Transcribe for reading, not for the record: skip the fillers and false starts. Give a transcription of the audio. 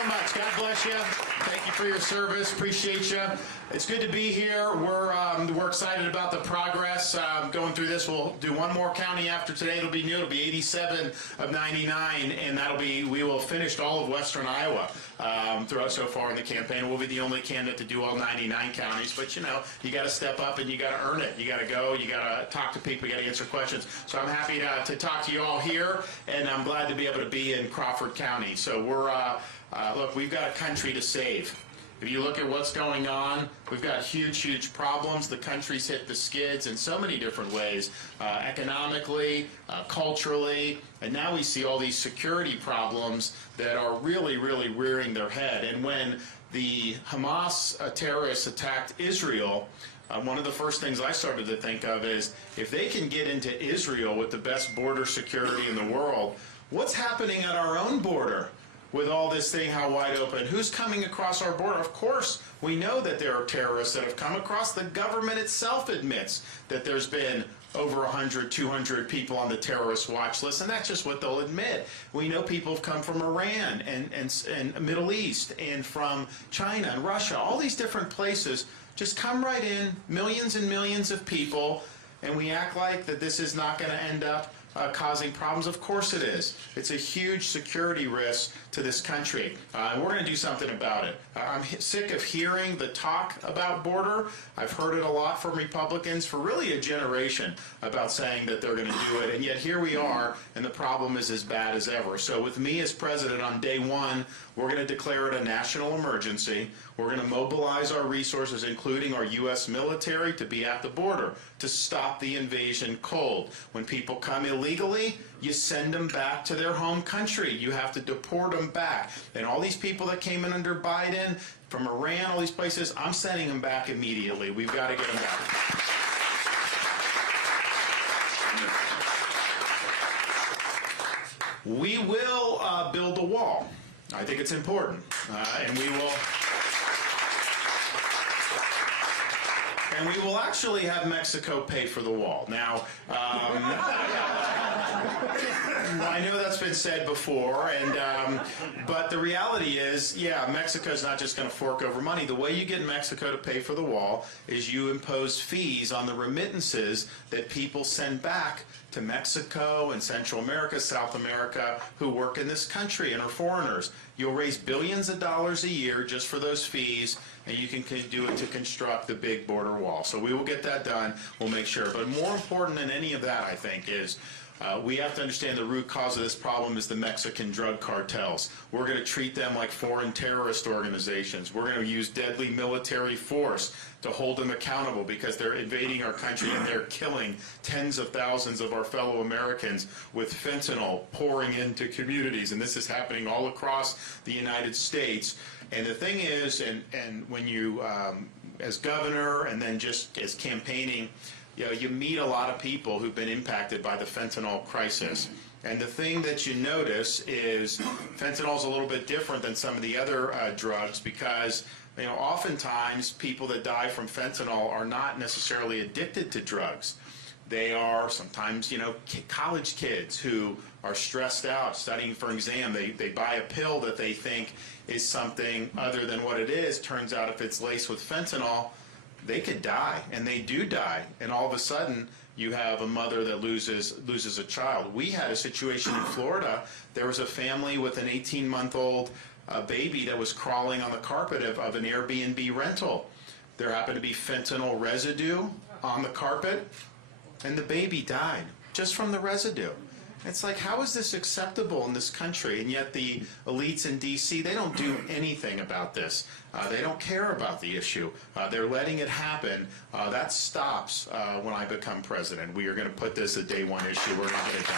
so much. God bless you. Thank you for your service. Appreciate you. It's good to be here. We're excited about the progress going through this. We'll do one more county after today. It'll be new. It'll be 87 of 99, and we will have finished all of Western Iowa throughout so far in the campaign. We'll be the only candidate to do all 99 counties, but you know, you got to step up and you got to earn it. You got to go. You got to talk to people. You got to answer questions. So I'm happy to talk to you all here, and I'm glad to be able to be in Crawford County. So look, we've got a country to save. If you look at what's going on, we've got huge problems. The country's hit the skids in so many different ways, economically, culturally, and now we see all these security problems that are really rearing their head. And when the Hamas terrorists attacked Israel, one of the first things I started to think of is, if they can get into Israel with the best border security in the world, what's happening at our own border? With all this thing how wide open, who's coming across our border? Of course, we know that there are terrorists that have come across. The government itself admits that there's been over 100, 200 people on the terrorist watch list, and that's just what they'll admit. We know people have come from Iran and Middle East and from China and Russia, all these different places. Just come right in, millions and millions of people, and we act like that this is not going to end up causing problems. Of course it is. It's a huge security risk to this country, and we're going to do something about it. I'm sick of hearing the talk about border. I've heard it a lot from Republicans for really a generation about saying that they're going to do it, and yet here we are, and the problem is as bad as ever. So with me as president on day one, we're going to declare it a national emergency. We're going to mobilize our resources, including our U.S. military, to be at the border to stop the invasion cold. When people come illegally, you send them back to their home country. You have to deport them back. And all these people that came in under Biden, from Iran, all these places, I'm sending them back immediately. We've got to get them back. We will build a wall. I think it's important, and we will actually have Mexico pay for the wall. Now, I know that's been said before, but the reality is, yeah, Mexico's not just going to fork over money. The way you get Mexico to pay for the wall is you impose fees on the remittances that people send back to Mexico and Central America, South America, who work in this country and are foreigners. You'll raise billions of dollars a year just for those fees, and you can do it to construct the big border wall. So we will get that done. We'll make sure. But more important than any of that, I think, is we have to understand the root cause of this problem is the Mexican drug cartels. We're going to treat them like foreign terrorist organizations. We're going to use deadly military force to hold them accountable because they're invading our country and they're killing tens of thousands of our fellow Americans with fentanyl pouring into communities. And this is happening all across the United States. And the thing is, and when you, as governor and then just as campaigning, you know, you meet a lot of people who've been impacted by the fentanyl crisis. And the thing that you notice is fentanyl is a little bit different than some of the other drugs because, you know, oftentimes people that die from fentanyl are not necessarily addicted to drugs. They are sometimes, you know, college kids who are stressed out studying for an exam. They buy a pill that they think is something other than what it is. Turns out if it's laced with fentanyl, they could die, and they do die. And all of a sudden, you have a mother that loses a child. We had a situation in Florida. There was a family with an 18-month-old baby that was crawling on the carpet of an Airbnb rental. There happened to be fentanyl residue on the carpet, and the baby died just from the residue. It's like, how is this acceptable in this country? And yet the elites in D.C., they don't do anything about this. They don't care about the issue. They're letting it happen. That stops when I become president. We are going to put this a day one issue. We're going to get it done.